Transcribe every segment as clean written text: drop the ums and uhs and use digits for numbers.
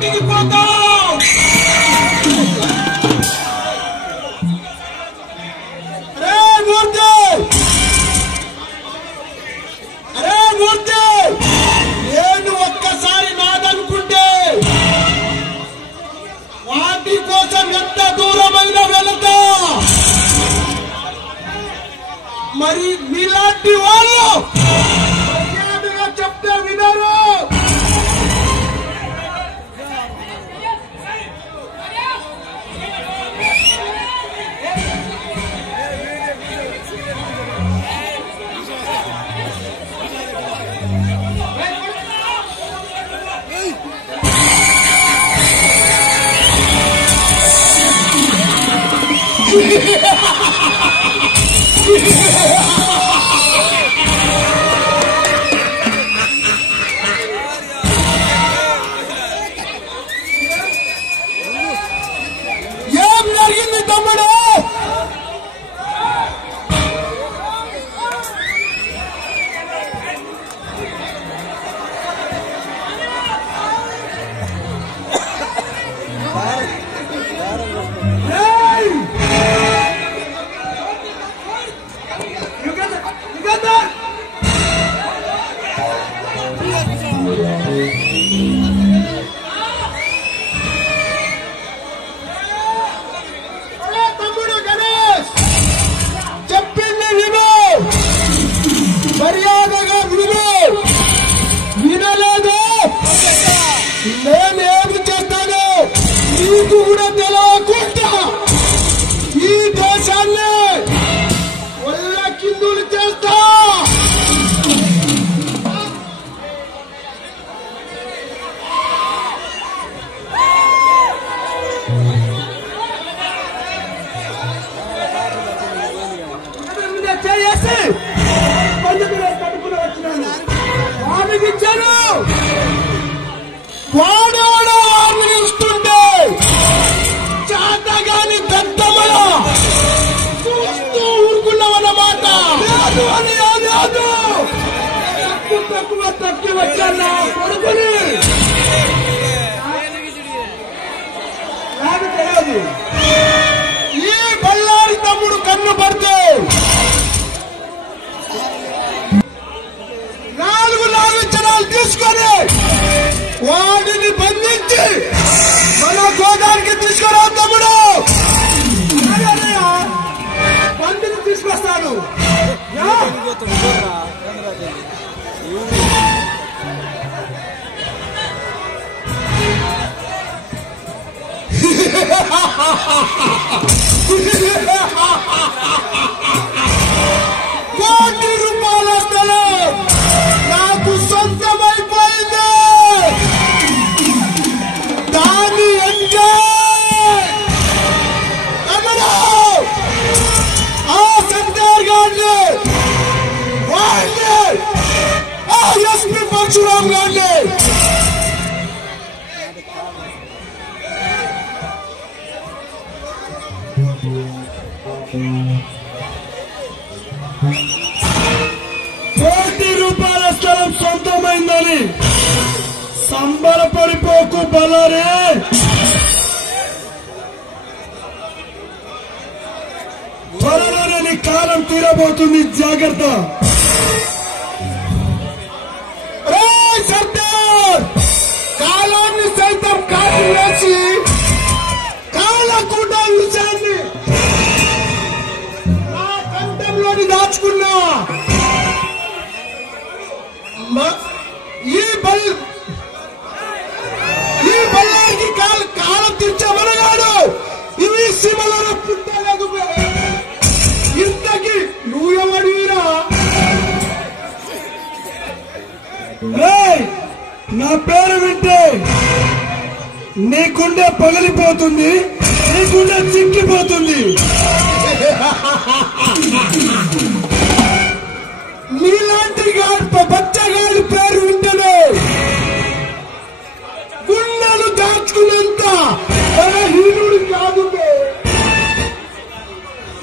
కోర్టుకి పోతాం. అరే మూర్తి, అరే మూర్తి, నేను ఒక్కసారి నాదనుకుంటే వాటి కోసం ఎంత దూరమైనా వెళతా. మరి మీలాంటి వాళ్ళు చెప్తే వినరు. ఏం జరిగింది తమ్ముడు? తమ్ముడు గణేష్ చెప్పింది విను, మర్యాదగా విను. వినలేదు నేనేమి చేస్తాను నీకు కూడా తెలియకుండా ఈ దేశాన్ని వల్ల కిందులు చేస్తా. చేసి కడుపులో వచ్చినాను వాడికి ఇచ్చాను. వాడేవాడు వాడిని ఇస్తుంటే చాతగాని పెద్దమ్మల చూస్తూ ఊరుకున్నామన్నమాట. లేదు అని లేదు, తక్కువ తక్కువ వచ్చాను కొడుకుని నాకు తెలియదు. ఈ బళ్ళారి తమ్ముడు కన్ను పడితే 4 లాంఛనాలు తీసుకొని వాడిని బంధించి మన గోదానికి తీసుకురా తమ్ముడు. బండిని తీసుకొస్తాను. కోటి రూపాయల స్థలం నాకు సొంతమైపోయింది. దాన్ని తమ్ముడు ఆ సంతార్ గారిని వాళ్ళని ఆ ఎస్పీ పరశురామ్ గారిని కోటి రూపాయల స్థలం సొంతమైందని సంబరపడిపోకు బలారే. త్వరలోనే నీ కాలం తీరబోతుంది, జాగ్రత్త. సర్దార్ కాలాన్ని సైతం కాలు వేసి కాలకూట విషయాన్ని నా కంఠంలోని దాచుకున్నా. ఈ బల్లారికి కాలం తీర్చమనగాడు. ఇవి సీమలను పుట్టలేదు. ఇంతకి నువ్వెవడివిరా? నా పేరు వింటే నీ గుండె పగిలిపోతుంది, నీ గుండె చిక్కిపోతుంది. నీలాంటి బచ్చగాడి పేరు వింటేనే గుండెలు దాచుకునేంత బలహీనుడు కాదు.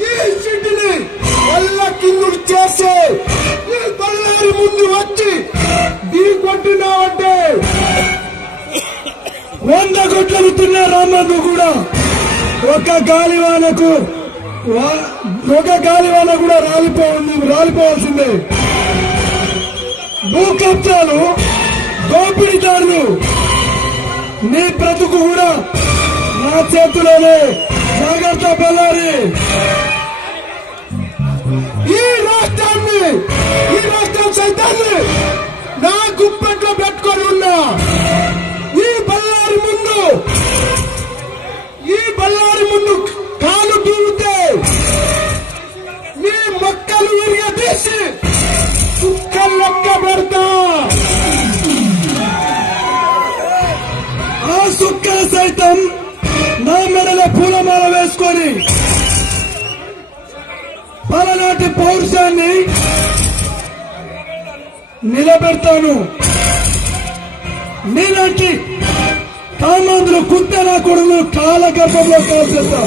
ఈ సిటీని వల్ల కిందుడు చేసే ఈ బళ్ళారి ముందు వచ్చి ఢీ కొట్టినావంటే 100 మందు కూడా ఒక గాలివాన కూడా రాలిపోవాల్సిందే. భూ కబ్జాలు, దోపిడీదారులు, నీ బ్రతుకు కూడా నా చేతిలోనే. జాగ్రత్త బళ్ళారి. ఈ రాష్ట్రం సైతాన్ని నా గుప్పెట్లో పెట్టుకొని ఉన్నా. ఈ బళ్ళారి ముందు కాలు దూరితే నీ మొక్కలు విరిగదీసి కుక్కలు లెక్క పెడతా. ఆ సుక్కలు సైతం నా మెడలో పూలమాల వేసుకొని పలనాటి పౌరుషాన్ని నిలబెడతాను. నీలాంటి కామాంధ్రులు కుత్తెన కొడులు కాల గర్భంలో కాల్చేస్తా.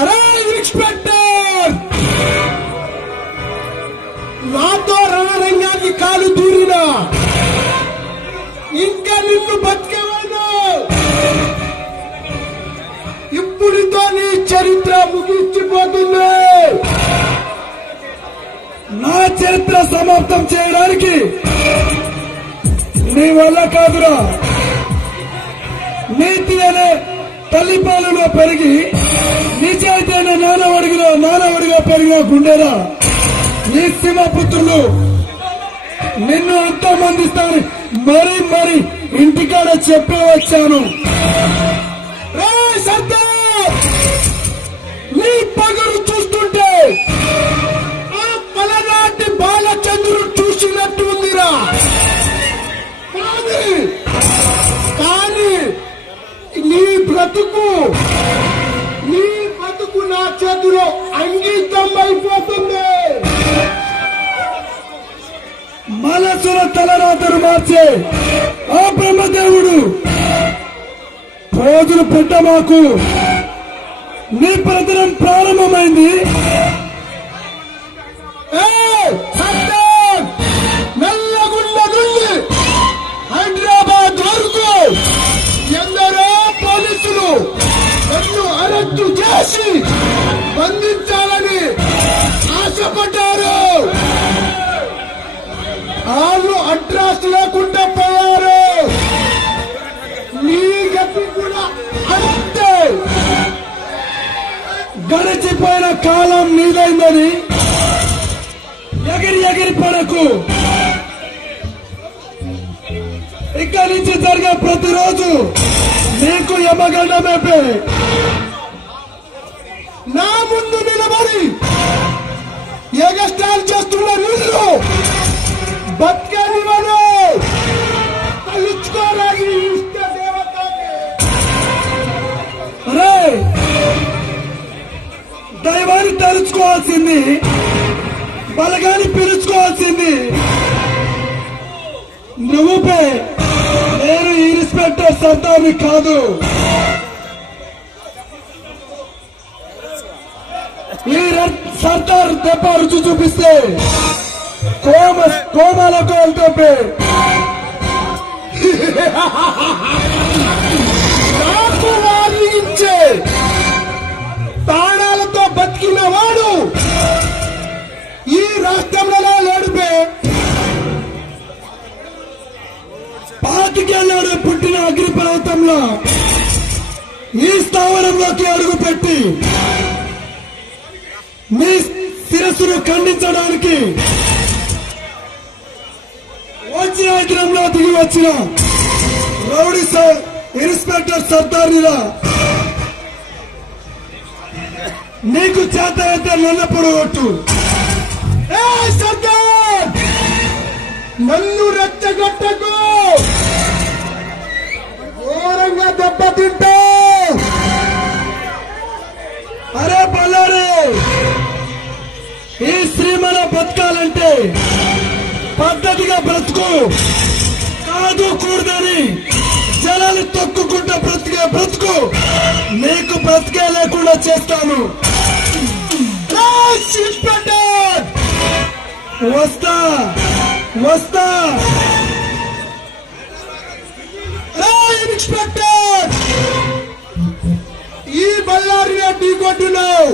అరే ఇన్స్పెక్టర్, నాతో రణరంగానికి కాలు దూరినా ఇంకా నిన్ను బతికేవాడు. ఇప్పుడుతో నీ చరిత్ర ముగించిపోతుంది. నా చరిత్ర సమాప్తం చేయడానికి నీ వల్ల కాదురా. నీతి అనే తల్లిపాలలో పెరిగి నిజాయితీ అనే నానవడిగా పెరిగిన గుండెరా నీ సింహపుత్రులు. నిన్ను అంతమందిస్తాను మరి ఇంటికాడ చెప్పే వచ్చాను. నీ పగరు చూస్తుంటే ఆ పలనాటి బాలచంద్రుడు చూసినట్టు ఉందిరా. కానీ నీ బ్రతుకు నా చేతిలో అంగీతం అయిపోతుంది. మనసుల తలరాతను మార్చే ఆ బ్రహ్మదేవుడు రోజులు పెట్టమాకు. నీ ప్రతనం ప్రారంభమైంది. నల్లగుండ నుండి హైదరాబాద్ వరకు ఎందరో పోలీసులు నన్ను అరెస్టు చేసి బంధించాలని ఆశపడ్డారు. వాళ్ళు అడ్రస్ లేకుండా పోయారు. నీ గతి కూడా అంతే. గడిచిపోయిన కాలం నీదైందని ఎగిరి పడకు. ఇక్కడి నుంచి జరిగే ప్రతిరోజు నీకు యమగండమే. నా ముందు నిలబడి ఎగస్ట్రాలు చేస్తున్న నిన్ను బతకనివను. తలుచుకోరాని ఇష్ట దేవతని. అరే దైవాన్ని తలుచుకోవాల్సింది, బలగాన్ని పిలుచుకోవాల్సింది నువ్వుపే. నేను ఇన్స్పెక్టర్ సర్దార్ని కాదు. ఈ సర్దార్ దెబ్బ రుచి చూపిస్తే కోమాలకు వెళ్తే నాకు వార్నింగ్ ఇచ్చే ప్రాణాలతో బతికిన వాడు ఈ రాష్ట్రంలో లేడుపే. 25 ఏళ్ల పుట్టిన అగ్నిపర్వతంలో ఈ స్థావరంలోకి అడుగుపెట్టి మీ శిరస్సును ఖండించడానికి వజ్రాగ్రంలో దిగి వచ్చిన రౌడీ ఇన్స్పెక్టర్ సర్దార్నిలా. నీకు చేత అయితే నన్నప్పుడు ఒట్టు. సర్దార్, నన్ను రెచ్చగొట్టకు. ఘోరంగా దెబ్బతింటా. అరే బళ్ళారి, ఈ శ్రీమల బతకాలంటే పద్ధతిగా బ్రతుకు. కాదు కూడదని జనాలు తొక్కుకుంటా బ్రతుకు. నీకు బ్రతికే లేకుండా చేస్తాను. వస్తా కొట్టినావు.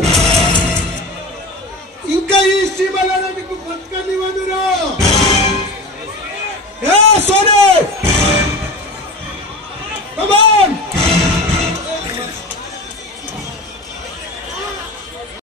ఇంకా ఈ సీమలను మీకు బతకనివ్వదురా.